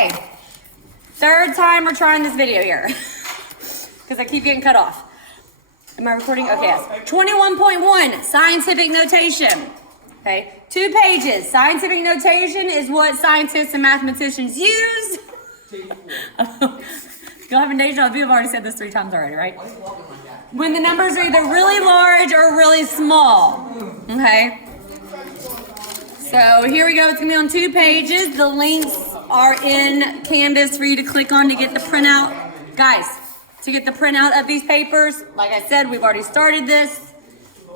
Okay, third time we're trying this video here because I keep getting cut off. Am I recording? Okay, yes. 21.1, scientific notation. Okay, 2 pages. Scientific notation is what scientists and mathematicians use. You'll have a deja vu. I've already said this 3 times already, right? When the numbers are either really large or really small. Okay. So here we go. It's gonna be on 2 pages. The links are in Canvas for you to click on to get the printout. Guys, to get the printout of these papers, like I said, we've already started this,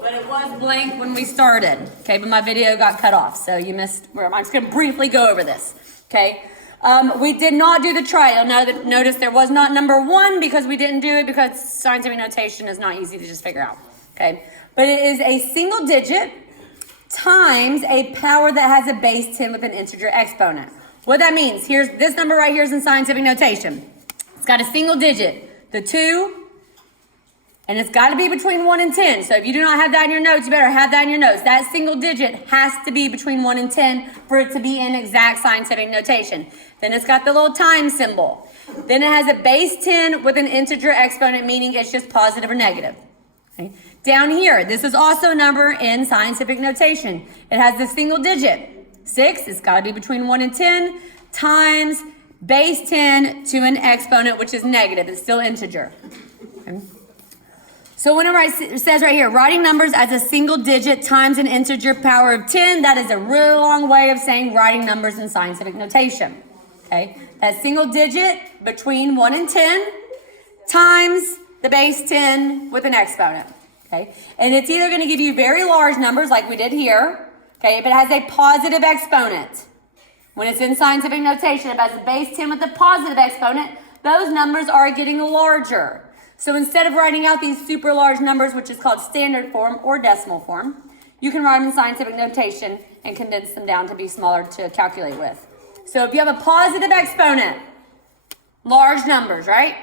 but it was blank when we started. Okay, but my video got cut off, so you missed. I'm just gonna briefly go over this. Okay. We did not do the trial. Notice there was not number 1 because we didn't do it because scientific notation is not easy to just figure out. Okay, but it is a single digit times a power that has a base 10 with an integer exponent. What that means, here's this number right here is in scientific notation. It's got a single digit, the 2, and it's got to be between 1 and 10. So if you do not have that in your notes, you better have that in your notes. That single digit has to be between 1 and 10 for it to be in exact scientific notation. Then it's got the little time symbol. Then it has a base 10 with an integer exponent, meaning it's just positive or negative. Okay. Down here, this is also a number in scientific notation. It has the single digit, 6. It's got to be between 1 and 10 times base 10 to an exponent, which is negative. It's still integer. Okay. So whenever it says right here, writing numbers as a single digit times an integer power of 10, that is a really long way of saying writing numbers in scientific notation. Okay, that single digit between 1 and 10 times the base 10 with an exponent. Okay, and it's either going to give you very large numbers like we did here. Okay, if it has a positive exponent. When it's in scientific notation, if it has a base 10 with a positive exponent, those numbers are getting larger. So instead of writing out these super large numbers, which is called standard form or decimal form, you can write them in scientific notation and condense them down to be smaller to calculate with. So if you have a positive exponent, large numbers, right?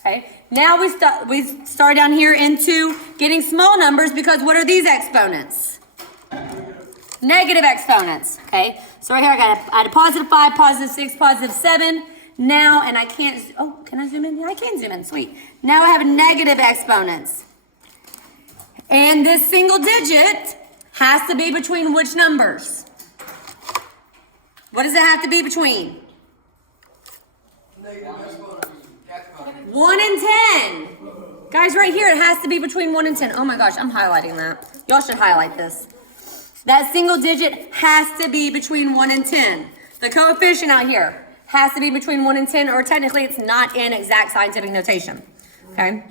Okay. Now we start down here into getting small numbers because what are these exponents? Negative exponents. Okay. So right here I had a positive 5, positive 6, positive 7. Now, and I can't, oh, can I zoom in? Yeah, I can zoom in, sweet. Now I have negative exponents. And this single digit has to be between which numbers? What does it have to be between? 1 and 10. Guys, right here, it has to be between 1 and 10. Oh my gosh, I'm highlighting that. Y'all should highlight this. That single digit has to be between 1 and 10. The coefficient out here has to be between 1 and 10, or technically it's not in exact scientific notation. Okay?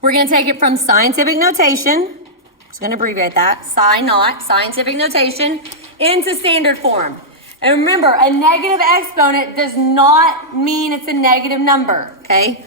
We're going to take it from scientific notation. I'm just going to abbreviate that. Scientific notation, into standard form. And remember, a negative exponent does not mean it's a negative number. Okay?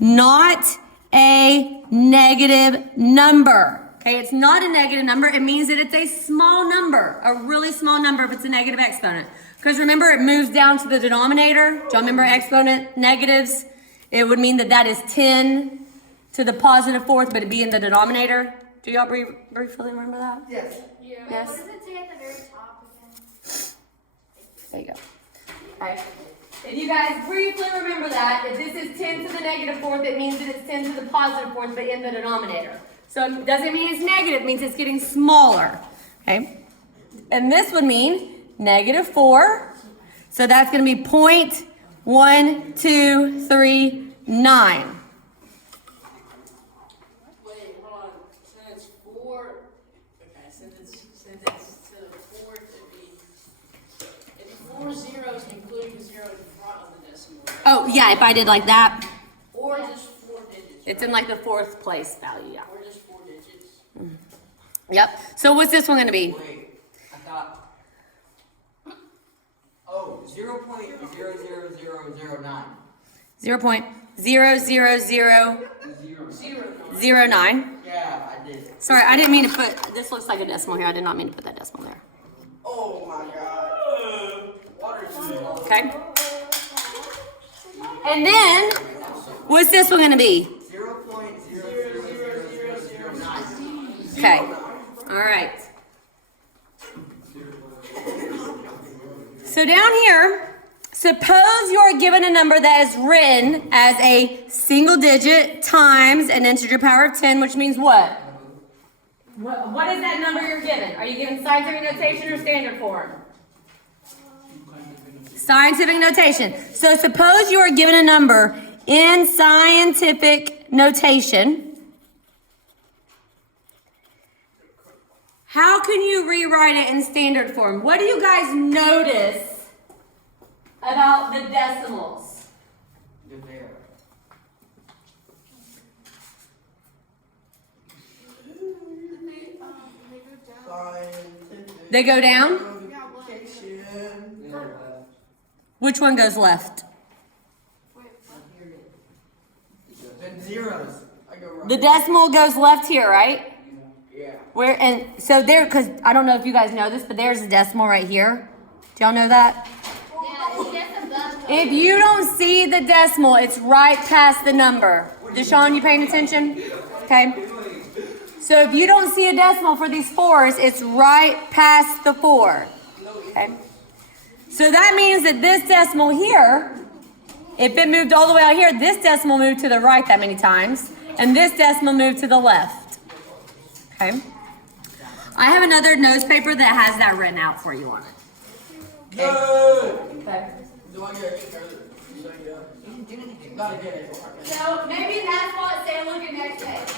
Not a negative number. Okay? It's not a negative number. It means that it's a small number, a really small number if it's a negative exponent. Because remember, it moves down to the denominator. Do y'all remember exponent negatives? It would mean that that is 10 to the positive 4th, but it'd be in the denominator. Do y'all briefly remember that? Yes. Yeah. Yes. What does it say at the very top again? There you go. Okay. If you guys briefly remember that, if this is 10 to the negative 4th, it means that it's 10 to the positive 4th, but in the denominator. So it doesn't mean it's negative, it means it's getting smaller. Okay? And this would mean negative 4. So that's going to be 0.1239. Wait, hold on. Since 4, okay, since it's to the 4th, it'd be 4 zeros, including the 0 in front of the decimal. Oh, yeah, if I did like that. Or just 4 digits. It's in like the 4th place value, yeah. Or just 4 digits. Yep. So what's this one going to be? Wait, I thought. Oh, 0.00009. 0.00009. Yeah, I did. Sorry, I didn't mean to put, this looks like a decimal here. I did not mean to put that decimal there. Oh my god. Water shoes. Okay. And then, what's this one going to be? 0.00009. Okay. All right. So down here, Suppose you are given a number that is written as a single digit times an integer power of 10, which means what? What is that number you're given? Are you given scientific notation or standard form? Scientific notation. So suppose you are given a number in scientific notation. How can you rewrite it in standard form? What do you guys notice about the decimals? They go down? Which one goes left? Then zeros. I go right. The decimal goes left here, right? Yeah. Where, and so there, because I don't know if you guys know this, but there's a decimal right here. Do y'all know that? Yeah, it's just above. If you don't see the decimal, it's right past the number. Deshaun, you paying attention? Okay. So if you don't see a decimal for these fours, it's right past the 4. Okay. So that means that this decimal here, if it moved all the way out here, this decimal moved to the right that many times, and this decimal moved to the left. Okay. I have another nose paper that has that written out for you on it. Okay. Do I get extra? Not again. So maybe that's what say look at next page.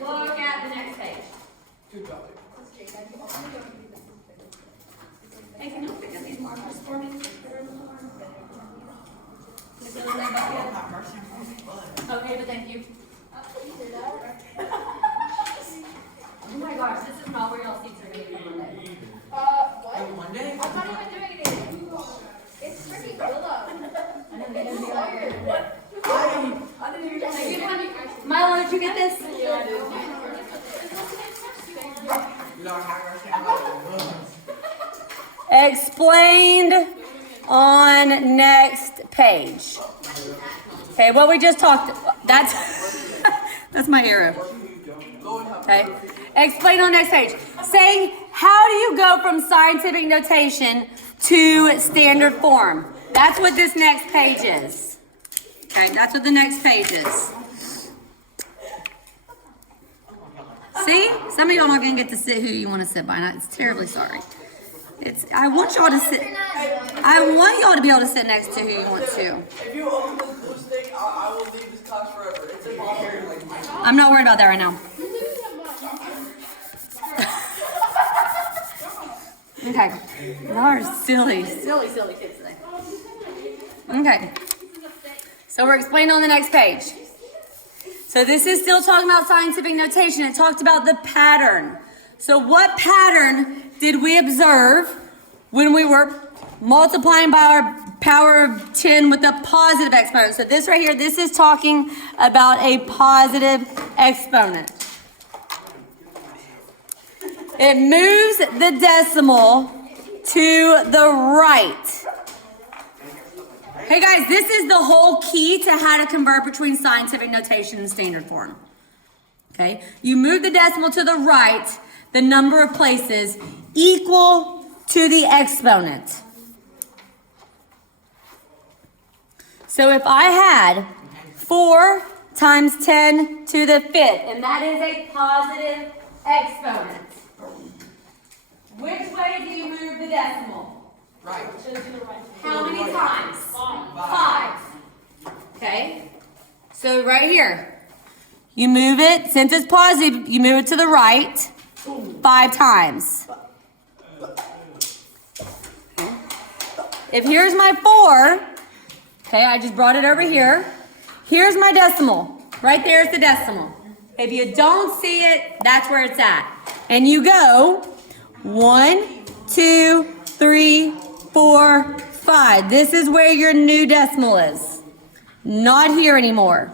Look at the next page. Hey, can you pick up these markers for me? Okay, but thank you. Oh my gosh, this is not where y'all seats are gonna be on Monday. What? Monday? I'm not even doing anything. It's pretty cool though. Milo, did you get this? Explained on next page. Okay, what we just talked, that's, that's my arrow. Okay, explain on next page. Saying, how do you go from scientific notation to standard form? That's what this next page is. Okay, that's what the next page is. See? Some of y'all not gonna get to sit who you want to sit by, and I'm terribly sorry. I want y'all to sit. I want y'all to be able to sit next to who you want to. If you open this blue stick, I will leave this class forever. It's involuntary. I'm not worried about that right now. Okay. Y'all are silly kids today. Okay. So we're explaining on the next page. So this is still talking about scientific notation. It talked about the pattern. So what pattern did we observe when we were multiplying by our power of 10 with a positive exponent? So this right here, this is talking about a positive exponent. It moves the decimal to the right. Hey guys, this is the whole key to how to convert between scientific notation and standard form. Okay, you move the decimal to the right, the number of places equal to the exponent. So if I had 4 times 10 to the 5th, and that is a positive exponent, which way do you move the decimal? Right. How many times? 5. Okay. So right here, you move it, since it's positive, you move it to the right 5 times. Okay. If here's my 4, okay, I just brought it over here. Here's my decimal. Right there is the decimal. If you don't see it, that's where it's at. And you go 1, 2, 3, 4, 5. This is where your new decimal is. Not here anymore.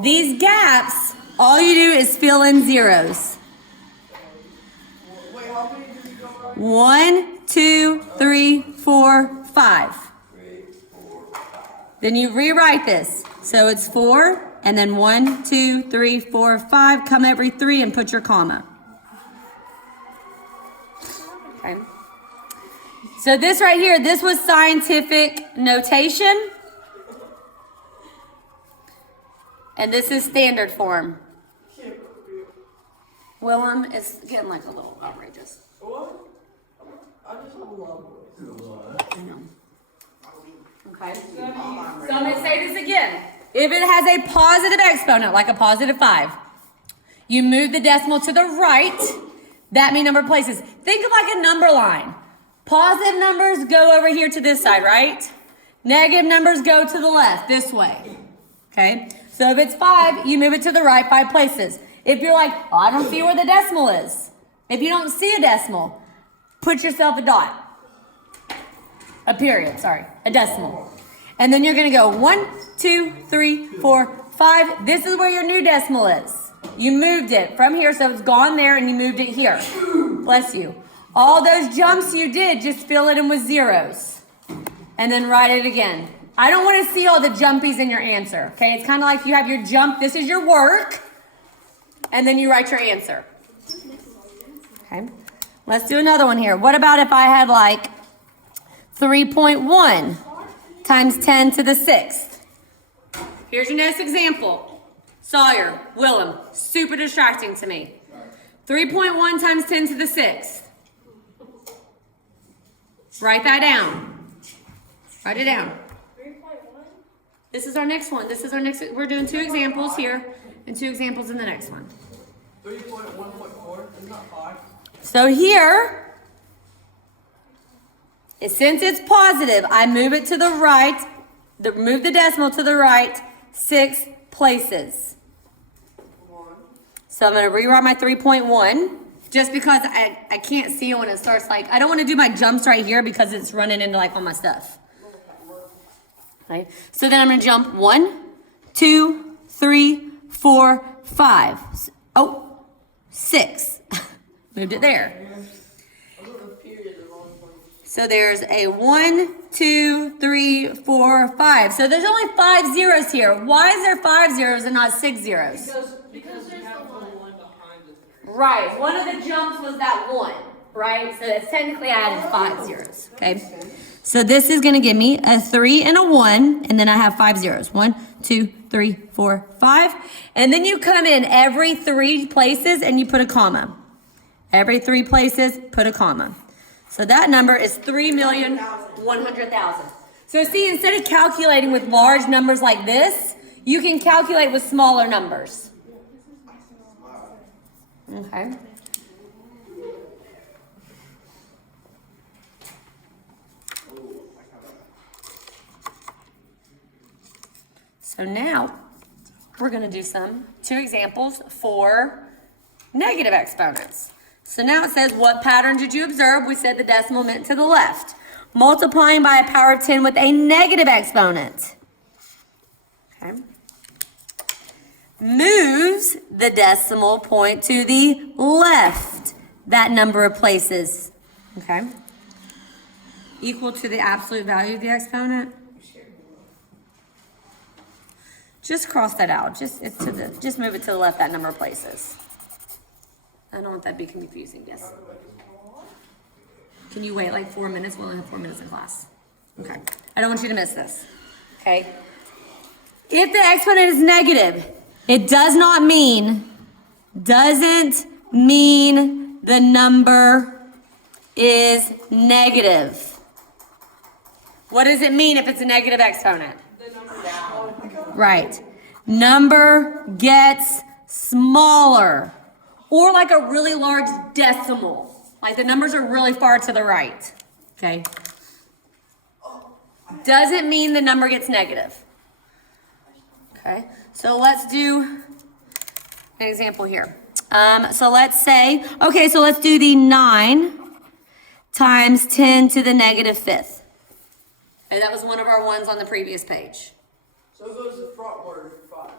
These gaps, all you do is fill in zeros. Wait, how many did you go right? 1, 2, 3, 4, 5. Then you rewrite this. So it's 4, and then 1, 2, 3, 4, 5. Come every 3 and put your comma. Okay. So this right here, this was scientific notation. And this is standard form. Willem is getting like a little outrageous. What? I just love I know. Okay. So I'm going to say this again. If it has a positive exponent, like a positive 5, you move the decimal to the right. That means number of places. Think of like a number line. Positive numbers go over here to this side, right? Negative numbers go to the left, this way. Okay? So if it's 5, you move it to the right 5 places. If you're like, oh, I don't see where the decimal is. If you don't see a decimal, put yourself a dot. A period, sorry. A decimal. And then you're going to go 1, 2, 3, 4, 5. This is where your new decimal is. You moved it from here, so it's gone there, and you moved it here. Bless you. All those jumps you did, just fill it in with zeros. And then write it again. I don't want to see all the jumpies in your answer, okay? It's kind of like you have your jump. This is your work. And then you write your answer. Okay. Let's do another one here. What about if I had like 3.1 times 10 to the 6th? Here's your next example. Sawyer, Willem, super distracting to me. 3.1 times 10 to the 6th. Write that down. Write it down. 3.1? This is our next one. This is our next, we're doing 2 examples here and 2 examples in the next one. 3.1.4, isn't that 5? So here, since it's positive, I move it to the right, move the decimal to the right 6 places. So I'm going to rewrite my 3.1 just because I can't see when it starts like, I don't want to do my jumps right here because it's running into like all my stuff. Okay. So then I'm going to jump 1, 2, 3, 4, 5. Oh, 6. Moved it there. So there's a 1, 2, 3, 4, 5. So there's only 5 zeros here. Why is there 5 zeros and not 6 zeros? Because there's the one behind the 3. Right. One of the jumps was that 1, right? So it's technically I added 5 zeros. Okay. So this is going to give me a 3 and a 1, and then I have 5 zeros. 1, 2, 3, 4, 5. And then you come in every 3 places and you put a comma. Every 3 places, put a comma. So that number is 3,100,000. So see, instead of calculating with large numbers like this, you can calculate with smaller numbers. Okay. So now we're going to do 2 examples for negative exponents. So now it says, what pattern did you observe? We said the decimal meant to the left. Multiplying by a power of 10 with a negative exponent. Okay. Moves the decimal point to the left that number of places. Okay. Equal to the absolute value of the exponent. Just cross that out. Just move it to the left that number of places. I don't want that to be confusing, yes. Can you wait like 4 minutes? We'll only have 4 minutes in class. Okay. I don't want you to miss this. Okay. If the exponent is negative, it doesn't mean the number is negative. What does it mean if it's a negative exponent? Right. Number gets smaller. Or like a really large decimal. Like the numbers are really far to the right. Okay. Doesn't mean the number gets negative. Okay. So let's do an example here. So let's say, okay, so let's do the 9 times 10 to the negative 5th. Okay, that was one of our ones on the previous page. So it goes to front order for 5.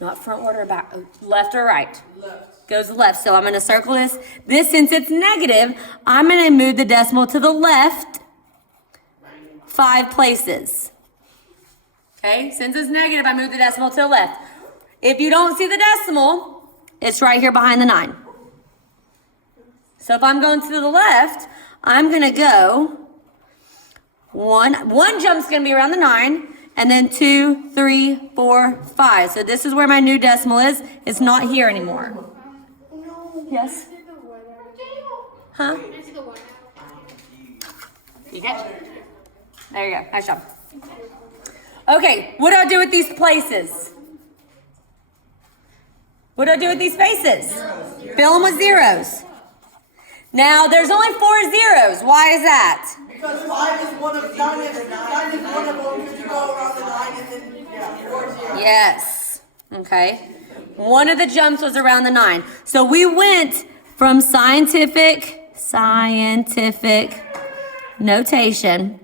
Not front order, back, left or right? Left. Goes left. So I'm going to circle this. This, since it's negative, I'm going to move the decimal to the left 5 places. Okay, since it's negative, I move the decimal to the left. If you don't see the decimal, it's right here behind the 9. So if I'm going to the left, I'm gonna go one jump's gonna be around the 9, and then 2, 3, 4, 5. So this is where my new decimal is. It's not here anymore. Yes? Huh? You get it? There you go. Nice job. Okay, what do I do with these places? What do I do with these spaces? Fill them with zeros. Now, there's only 4 zeros. Why is that? Because 5 is one of 9 is one of them. Because you go around the 9 and then 4 is 0. Yes. Okay. One of the jumps was around the 9. So we went from scientific notation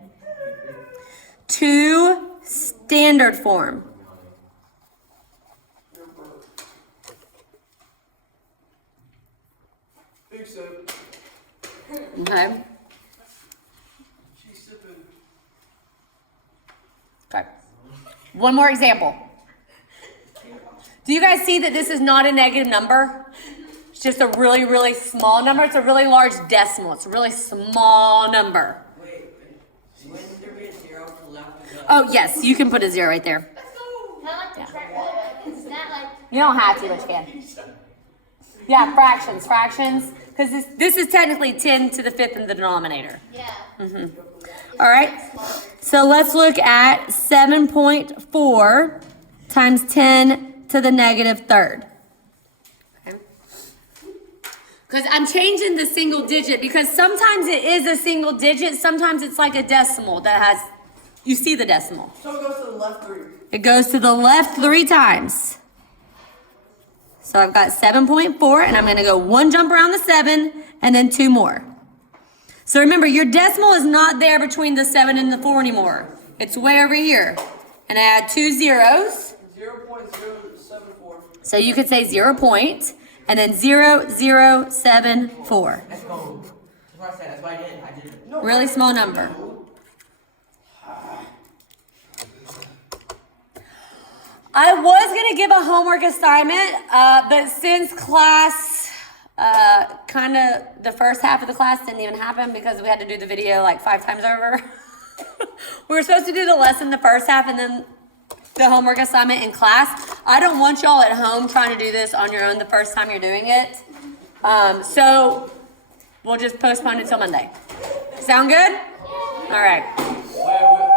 to standard form. Big sip. Okay. She's sipping. Okay. One more example. Do you guys see that this is not a negative number? It's just a really, really small number. It's a really large decimal. It's a really small number. Wait, when there be a 0 to the left of the... Oh, yes, you can put a 0 right there. I like the track. It's not like. You don't have to, but you can. Yeah, fractions. Because this is technically 10 to the 5th in the denominator. Yeah. All right. So let's look at 7.4 times 10 to the negative 3rd. Because I'm changing the single digit because sometimes it is a single digit. Sometimes it's like a decimal that has, you see the decimal. So it goes to the left 3. It goes to the left 3 times. So I've got 7.4 and I'm going to go 1 jump around the 7 and then 2 more. So remember, your decimal is not there between the 7 and the 4 anymore. It's way over here. And I add 2 zeros. 0.074. So you could say 0 point and then 0074. Let's go. That's what I said. That's why I did it. I did it. No. Really small number. I was going to give a homework assignment, but since class, kind of the first half of the class didn't even happen because we had to do the video like 5 times over. We were supposed to do the lesson the first half and then the homework assignment in class. I don't want y'all at home trying to do this on your own the first time you're doing it. So we'll just postpone it until Monday. Sound good? All right. Wait.